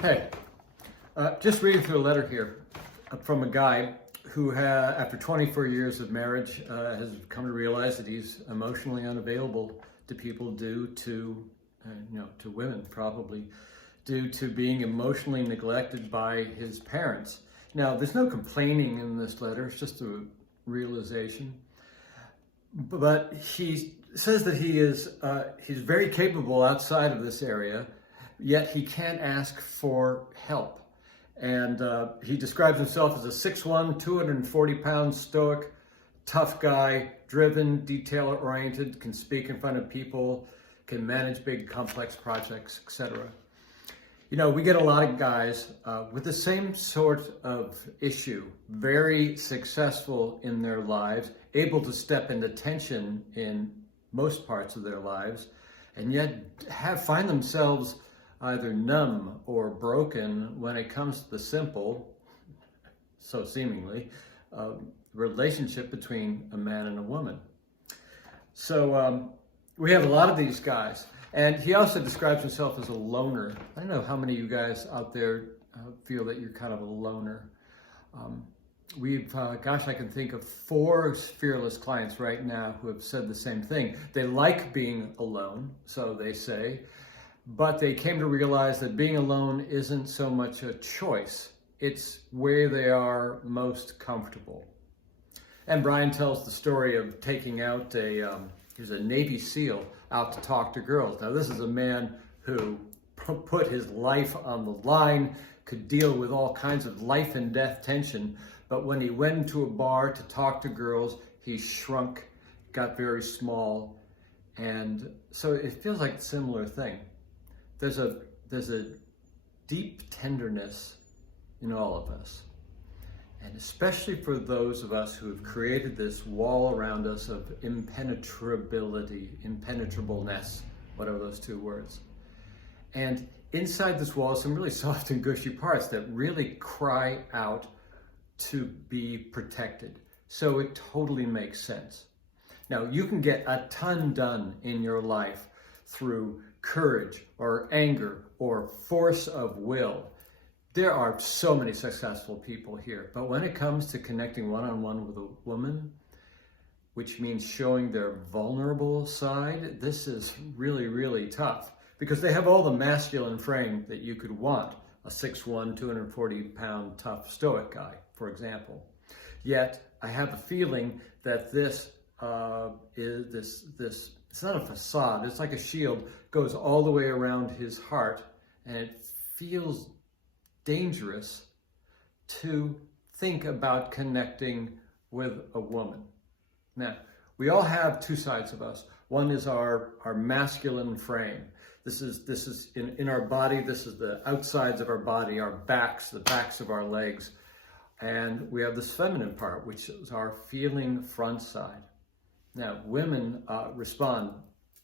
Hey, just reading through a letter here from a guy who, after 24 years of marriage, has come to realize that he's emotionally unavailable to people due to, to women probably, due to being emotionally neglected by his parents. Now, there's no complaining in this letter, it's just a realization. But he says that he's very capable outside of this area, yet he can't ask for help. And he describes himself as a 6'1", 240-pound stoic, tough guy, driven, detail-oriented, can speak in front of people, can manage big, complex projects, etc. You know, we get a lot of guys with the same sort of issue, very successful in their lives, able to step into tension in most parts of their lives, and yet find themselves either numb or broken when it comes to the simple, so seemingly, relationship between a man and a woman. So we have a lot of these guys. And he also describes himself as a loner. I don't know how many of you guys out there feel that you're kind of a loner. I can think of 4 fearless clients right now who have said the same thing. They like being alone, so they say, but they came to realize that being alone isn't so much a choice. It's where they are most comfortable. And Brian tells the story of taking out he was a Navy SEAL out to talk to girls. Now, this is a man who put his life on the line, could deal with all kinds of life and death tension, but when he went into a bar to talk to girls, he shrunk, got very small, and so it feels like a similar thing. There's a deep tenderness in all of us. And especially for those of us who have created this wall around us of impenetrability, impenetrableness, whatever those 2 words. And inside this wall are some really soft and gushy parts that really cry out to be protected. So it totally makes sense. Now, you can get a ton done in your life through courage or anger or force of will. There are so many successful people here, but when it comes to connecting one-on-one with a woman, which means showing their vulnerable side, this is really, really tough because they have all the masculine frame that you could want, a 6'1", 240-pound tough stoic guy, for example. Yet, I have a feeling that this it's not a facade, it's like a shield, goes all the way around his heart, and it feels dangerous to think about connecting with a woman. Now, we all have 2 sides of us. One is our masculine frame. This is in our body, this is the outsides of our body, our backs, the backs of our legs. And we have this feminine part, which is our feeling front side. Now, women respond,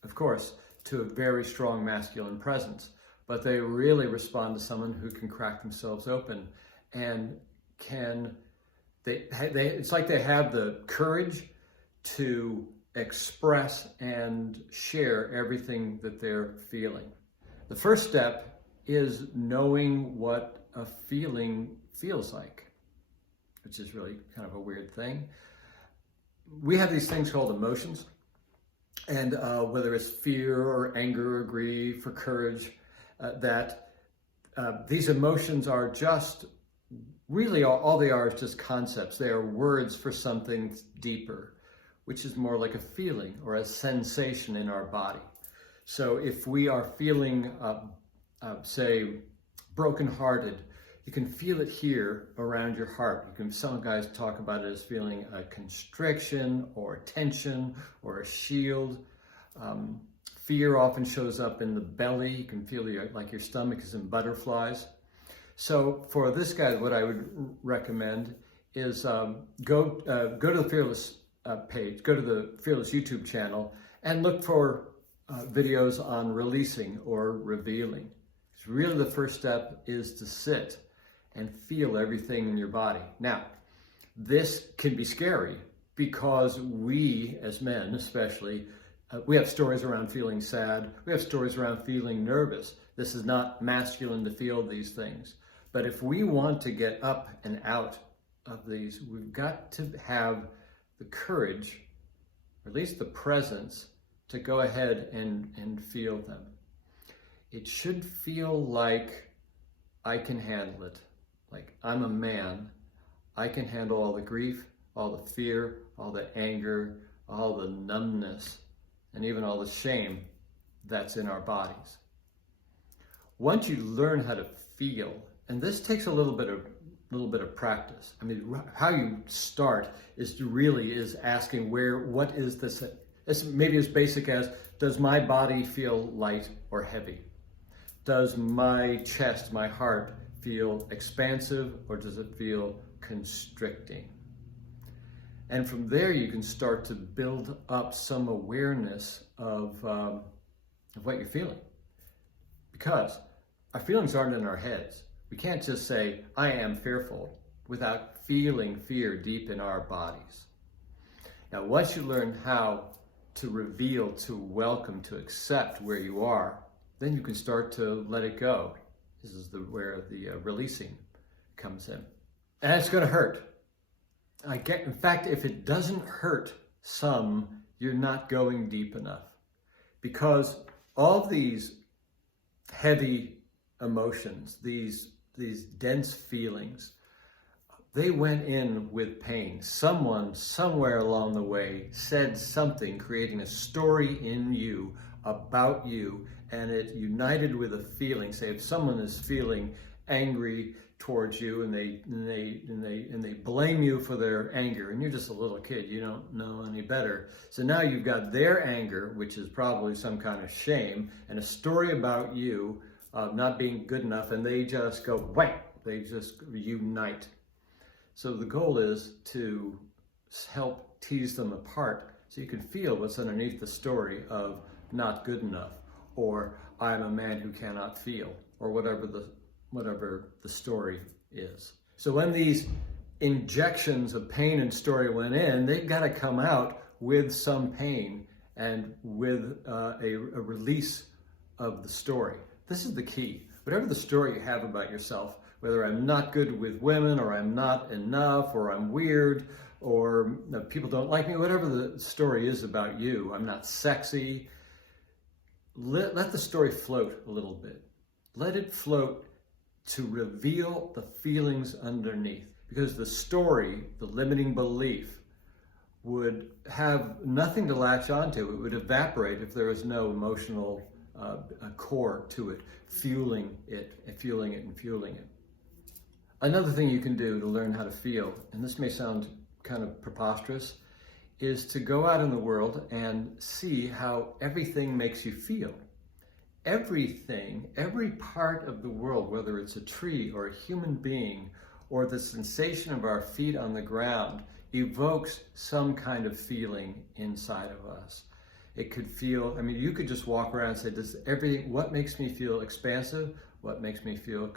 of course, to a very strong masculine presence, but they really respond to someone who can crack themselves open and it's like they have the courage to express and share everything that they're feeling. The first step is knowing what a feeling feels like, which is really kind of a weird thing. We have these things called emotions, and whether it's fear or anger or grief or courage, these emotions are just, really all they are is just concepts. They are words for something deeper, which is more like a feeling or a sensation in our body. So if we are feeling, say, brokenhearted, you can feel it here around your heart. Some guys talk about it as feeling a constriction or tension or a shield. Fear often shows up in the belly. You can feel like your stomach is in butterflies. So for this guy, what I would recommend is go to the Fearless page, go to the Fearless YouTube channel, and look for videos on releasing or revealing. It's really the first step is to sit and feel everything in your body. Now, this can be scary because we, as men especially, We have stories around feeling sad. We have stories around feeling nervous. This is not masculine to feel these things. But if we want to get up and out of these, we've got to have the courage, or at least the presence, to go ahead and feel them. It should feel like I can handle it. Like I'm a man. I can handle all the grief, all the fear, all the anger, all the numbness, and even all the shame that's in our bodies. Once you learn how to feel, and this takes a little bit of practice. I mean, how you start is asking what is this? It's maybe as basic as, does my body feel light or heavy? Does my chest, my heart, feel expansive, or does it feel constricting? And from there, you can start to build up some awareness of what you're feeling. Because our feelings aren't in our heads. We can't just say, I am fearful, without feeling fear deep in our bodies. Now, once you learn how to reveal, to welcome, to accept where you are, then you can start to let it go. This is where the releasing comes in. And it's going to hurt. In fact, if it doesn't hurt some, you're not going deep enough. Because all of these heavy emotions, these dense feelings, they went in with pain. Someone, somewhere along the way, said something, creating a story in you about you, and it united with a feeling. Say, if someone is feeling angry towards you, and they blame you for their anger, and you're just a little kid, you don't know any better. So now you've got their anger, which is probably some kind of shame, and a story about you not being good enough, and they just go wham, they just unite. So the goal is to help tease them apart so you can feel what's underneath the story of not good enough, or I'm a man who cannot feel, or whatever the story is. So when these injections of pain and story went in, they've got to come out with some pain and with a release of the story. This is the key. Whatever the story you have about yourself, whether I'm not good with women, or I'm not enough, or I'm weird, or people don't like me, whatever the story is about you, I'm not sexy, let the story float a little bit. Let it float to reveal the feelings underneath. Because the story, the limiting belief, would have nothing to latch onto. It would evaporate if there was no emotional core to it, fueling it and fueling it and fueling it. Another thing you can do to learn how to feel, and this may sound kind of preposterous, is to go out in the world and see how everything makes you feel. Everything, every part of the world, whether it's a tree or a human being, or the sensation of our feet on the ground, evokes some kind of feeling inside of us. It could feel, you could just walk around and say, what makes me feel expansive? What makes me feel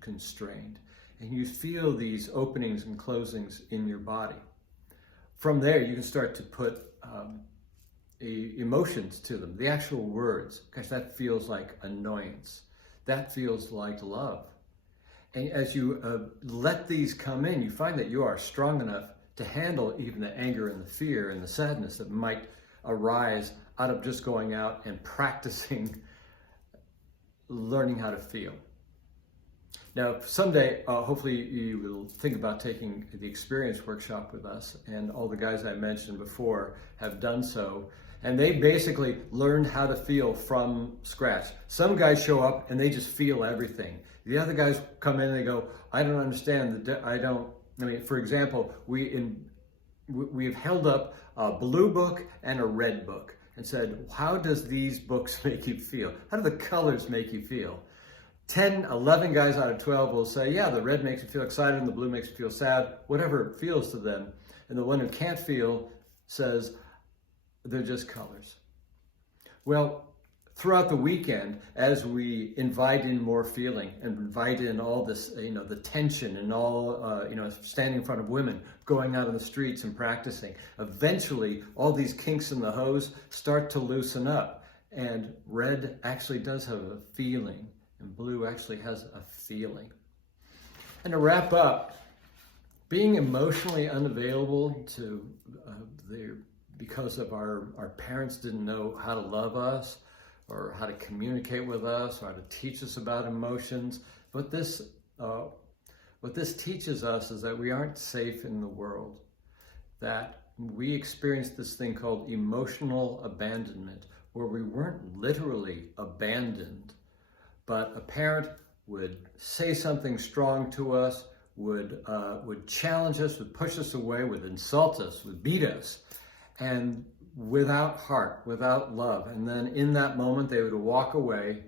constrained? And you feel these openings and closings in your body. From there, you can start to put emotions to them, the actual words. Gosh, that feels like annoyance. That feels like love. And as you let these come in, you find that you are strong enough to handle even the anger and the fear and the sadness that might arise out of just going out and practicing learning how to feel. Now, someday, hopefully you will think about taking the experience workshop with us, and all the guys I mentioned before have done so, and they basically learned how to feel from scratch. Some guys show up and they just feel everything. The other guys come in and they go, I don't understand, for example, we've held up a blue book and a red book and said, how does these books make you feel? How do the colors make you feel? 10, 11 guys out of 12 will say, yeah, the red makes me feel excited and the blue makes me feel sad, whatever it feels to them. And the one who can't feel says, they're just colors. Well, throughout the weekend, as we invite in more feeling and invite in all this, the tension and all, standing in front of women, going out in the streets and practicing, eventually all these kinks in the hose start to loosen up. And red actually does have a feeling, and blue actually has a feeling. And to wrap up, being emotionally unavailable to because of our parents didn't know how to love us, or how to communicate with us, or how to teach us about emotions. What this teaches us is that we aren't safe in the world, that we experienced this thing called emotional abandonment, where we weren't literally abandoned, but a parent would say something strong to us, would challenge us, would push us away, would insult us, would beat us, and without heart, without love. And then in that moment, they would walk away,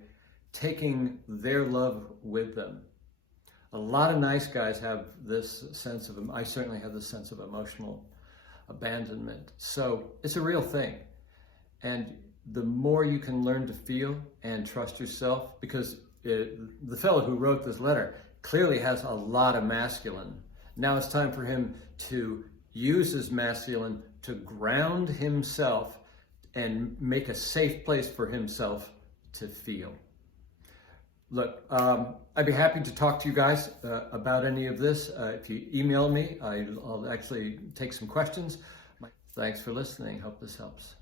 taking their love with them. A lot of nice guys have this sense of, I certainly have this sense of emotional abandonment. So it's a real thing. And the more you can learn to feel and trust yourself, because the fellow who wrote this letter clearly has a lot of masculine. Now it's time for him to use his masculine to ground himself and make a safe place for himself to feel. Look, I'd be happy to talk to you guys about any of this. If you email me, I'll actually take some questions. Thanks for listening. Hope this helps.